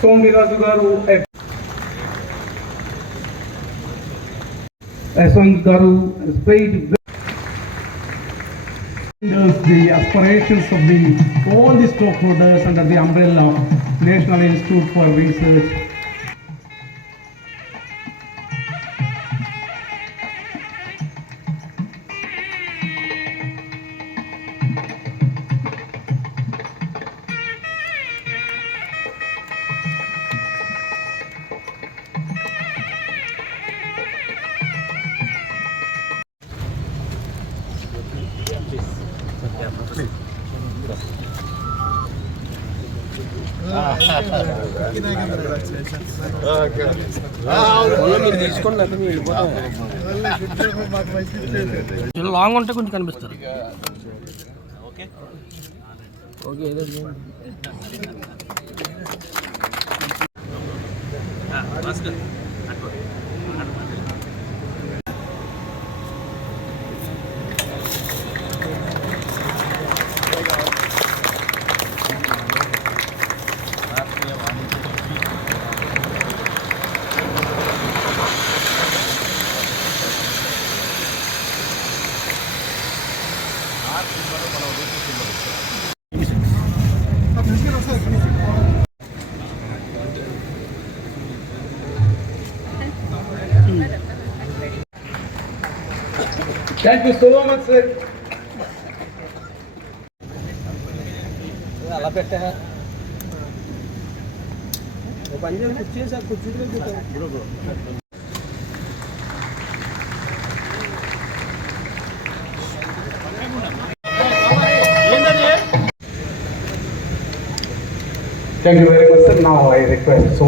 Somiraju garu, Yashwant garu has paid the aspirations of all the stockholders under the umbrella of National Institute for Research. Long ఉంటే కొంచెం కనిపిస్తారు. Okay okay ఏదో Thank you so much, sir. అలా పెట్టా పంజాబ్ వచ్చేసి కూర్చుంటే Thank you very much, sir. Now I request so.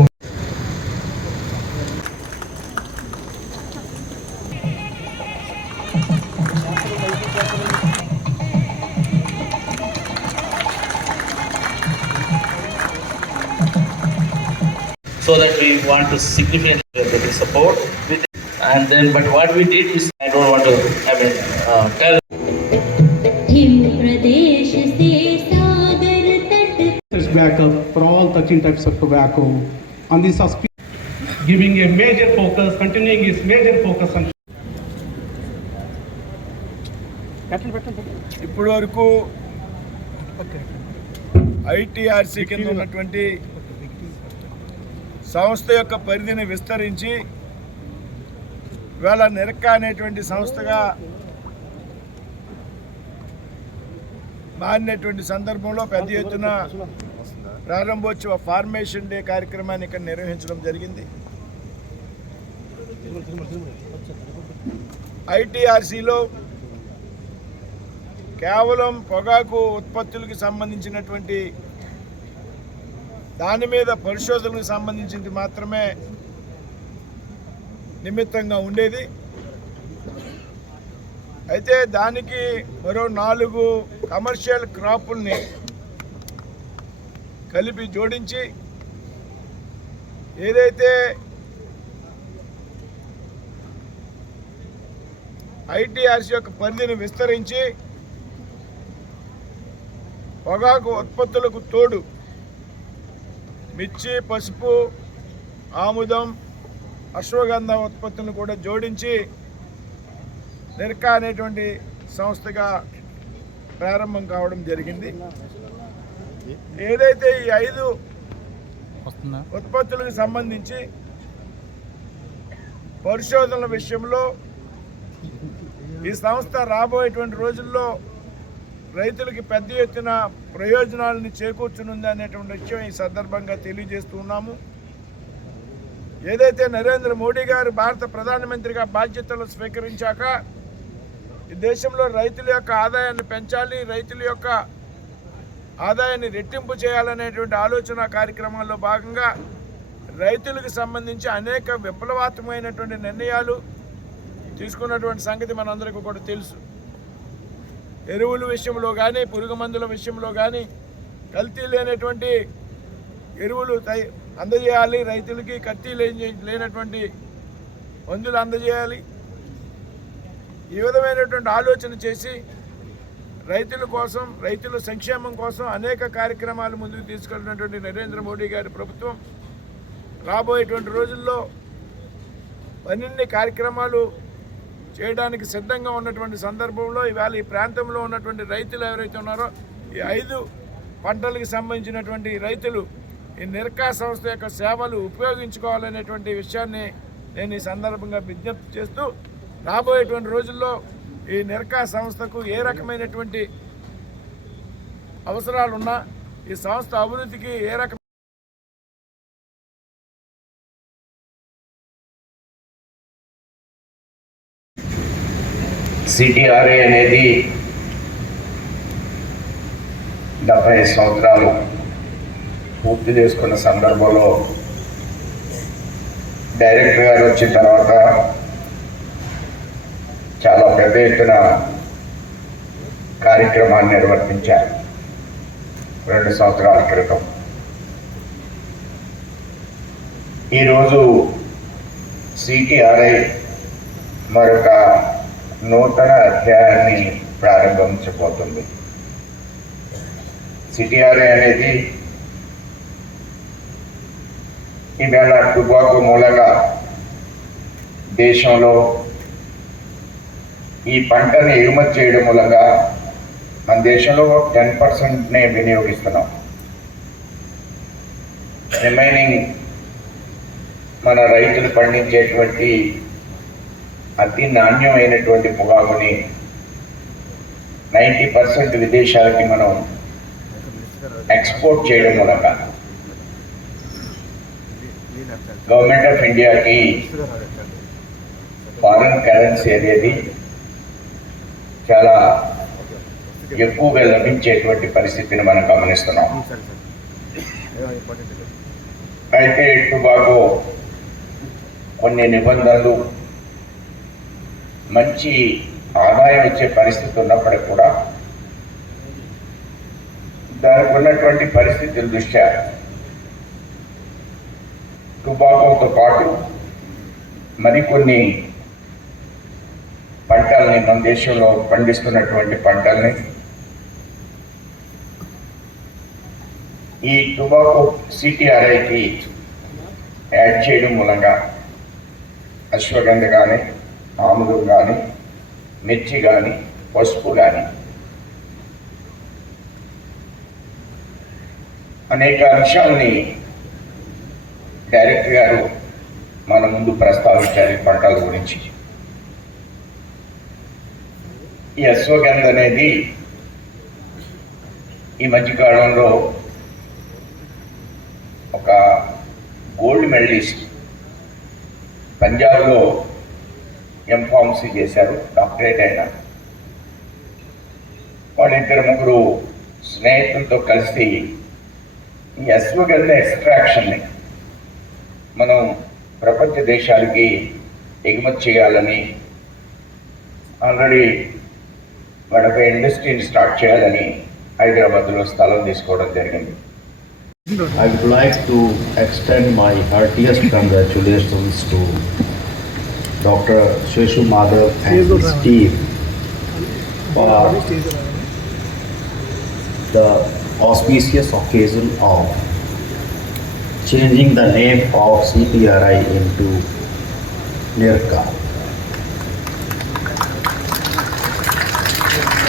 So that we want to significantly support with it. And then, but what we did is, I don't want to, tell. Backup for all 13 types of tobacco on this giving a major focus, continuing his major focus on. ఇప్పుడు వరకు ఐటీఆర్సీ కింద ఉన్నటువంటి సంస్థ యొక్క పరిధిని విస్తరించి ఇవాళ నెర్కా అనేటువంటి సంస్థగా మారినటువంటి సందర్భంలో పెద్ద ఎత్తున ప్రారంభోత్సవ ఫార్మేషన్ డే కార్యక్రమాన్ని ఇక్కడ నిర్వహించడం జరిగింది. ఐటీఆర్సీలో కేవలం పొగాకు ఉత్పత్తులకు సంబంధించినటువంటి దాని మీద పరిశోధనకు సంబంధించింది మాత్రమే నిమిత్తంగా ఉండేది. అయితే దానికి మరో 4 కమర్షియల్ క్రాపుల్ని కలిపి జోడించి ఏదైతే ఐటీఆర్సీ యొక్క పరిధిని విస్తరించి పొగాకు ఉత్పత్తులకు తోడు మిర్చి, పసుపు, ఆముదం, అశ్వగంధ ఉత్పత్తులను కూడా జోడించి నెర్కా అనేటువంటి సంస్థగా ప్రారంభం కావడం జరిగింది. ఏదైతే ఈ 5 ఉత్పత్తులకు సంబంధించి పరిశోధనల విషయంలో ఈ సంస్థ రాబోయేటువంటి రోజుల్లో రైతులకి పెద్ద ఎత్తున ప్రయోజనాలను చేకూర్చనుంది అనేటువంటి విషయం ఈ సందర్భంగా తెలియజేస్తూ ఉన్నాము. ఏదైతే నరేంద్ర మోడీ గారు భారత ప్రధానమంత్రిగా బాధ్యతలు స్వీకరించాక ఈ దేశంలో రైతుల యొక్క ఆదాయాన్ని పెంచాలి, రైతుల యొక్క ఆదాయాన్ని రెట్టింపు చేయాలనేటువంటి ఆలోచన కార్యక్రమాల్లో భాగంగా రైతులకు సంబంధించి అనేక విప్లవాత్మకమైనటువంటి నిర్ణయాలు తీసుకున్నటువంటి సంగతి మనందరికీ కూడా తెలుసు. ఎరువుల విషయంలో కానీ, పురుగు మందుల విషయంలో కానీ కల్తీ లేనటువంటి ఎరువులు అందజేయాలి, రైతులకి కల్తీ లేనటువంటి మందులు అందజేయాలి. ఈ విధమైనటువంటి ఆలోచన చేసి రైతుల కోసం, రైతుల సంక్షేమం కోసం అనేక కార్యక్రమాలు ముందుకు తీసుకెళ్లినటువంటి నరేంద్ర మోడీ గారి ప్రభుత్వం రాబోయేటువంటి రోజుల్లో అన్ని కార్యక్రమాలు చేయడానికి సిద్ధంగా ఉన్నటువంటి సందర్భంలో ఇవాళ ఈ ప్రాంతంలో ఉన్నటువంటి రైతులు ఎవరైతే ఉన్నారో ఈ 5 పంటలకు సంబంధించినటువంటి రైతులు ఈ నిర్కా సంస్థ యొక్క సేవలు ఉపయోగించుకోవాలనేటువంటి విషయాన్ని నేను ఈ సందర్భంగా విజ్ఞప్తి చేస్తూ రాబోయేటువంటి రోజుల్లో ఈ నిర్కా సంస్థకు ఏ రకమైనటువంటి అవసరాలు ఉన్నా ఈ సంస్థ అభివృద్ధికి ఏ రకమైన సిటీఆర్ఏ అనేది 70 సంవత్సరాలు పూర్తి చేసుకున్న సందర్భంలో డైరెక్టర్ గారు వచ్చిన తర్వాత చాలా పెద్ద ఎత్తున కార్యక్రమాన్ని నిర్వర్తించారు 2 సంవత్సరాల క్రితం. ఈరోజు సిటీఆర్ఐ మరొక నూతన అధ్యాయాన్ని ప్రారంభించబోతుంది. సిటీఆర్ఐ అనేది ఈవేళ టుబాకో మూలంగా దేశంలో ఈ పంటని ఎగుమతి చేయడం మూలంగా మన దేశంలో 10%నే వినియోగిస్తున్నాం. రిమైనింగ్ మన రైతులు పండించేటువంటి అతి నాణ్యమైనటువంటి పొగాకుని 90% విదేశాలకి మనం ఎక్స్పోర్ట్ చేయడం మూలంగా గవర్నమెంట్ ఆఫ్ ఇండియాకి ఫారిన్ కరెన్సీ అనేది చాలా ఎక్కువగా లభించేటువంటి పరిస్థితిని మనం గమనిస్తున్నాం. అయితే టుబాకో కొన్ని నిబంధనలు మంచి ఆదాయం ఇచ్చే పరిస్థితి ఉన్నప్పటికీ కూడా దానికి ఉన్నటువంటి పరిస్థితుల దృష్ట్యా టుబాకోతో పాటు మరికొన్ని పంటల్ని మన దేశంలో పండిస్తున్నటువంటి పంటల్ని ఈ టుబాకో సిటీఆర్ఐకి యాడ్ చేయడం మూలంగా అశ్వగంధ కానీ, ఆముదం కానీ, మిర్చి కానీ, పసుపు కానీ అనేక అంశాలని డైరెక్టర్ గారు మన ముందు ప్రస్తావించారు. పంటల గురించి ఈ అశ్వగంధ అనేది ఈ మధ్యకాలంలో ఒక గోల్డ్ మెడలిస్ట్ పంజాబ్లో ఎంఫార్మసీ చేశారు, డాక్టరేట్ అయినా. వాళ్ళిద్దరు ముగ్గురు స్నేహితులతో కలిసి ఈ అశ్వగంధ ఎక్స్ట్రాక్షన్ని మనం ప్రపంచ దేశాలకి ఎగుమతి చేయాలని ఆల్రెడీ వాళ్ళొక ఇండస్ట్రీని స్టార్ట్ చేయాలని హైదరాబాద్లో స్థలం తీసుకోవడం జరిగింది. I would like to extend my heartiest congratulations to Dr. Sheshu Madhav and his team for the auspicious occasion of changing the name of CTRI into NIRCA.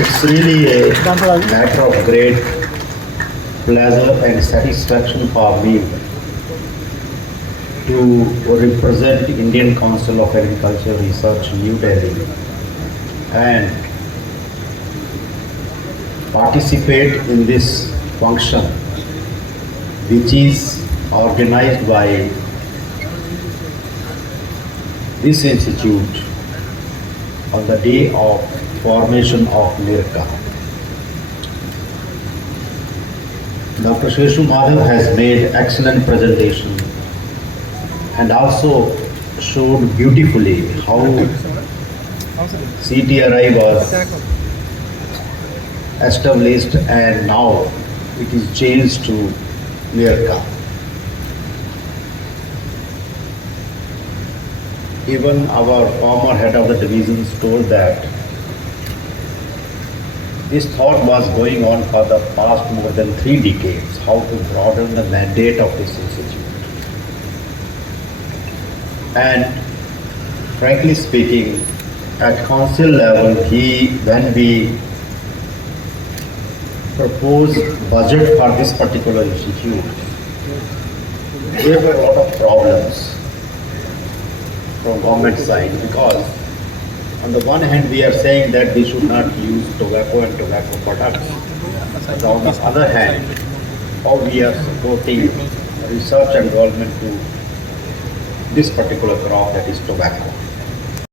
It's really a matter of great pleasure and satisfaction for me to represent Indian Council of Agriculture Research, New Delhi, and participate in this function, which is organized by this institute on the day of formation of NIRCA. Dr. Sheshu Madhav has made excellent presentation and also showed beautifully how CTRI was established and now it is changed to NIRCA. Even our former head of the divisions told that this thought was going on for the past more than 3 decades, how to broaden the mandate of this institute. And frankly speaking, at council level, when we proposed budget for this particular institute, there were a lot of problems from government side, because on the one hand we are saying that we should not use tobacco and tobacco products, but on the other hand, how we are supporting research and development to this particular crop, that is tobacco.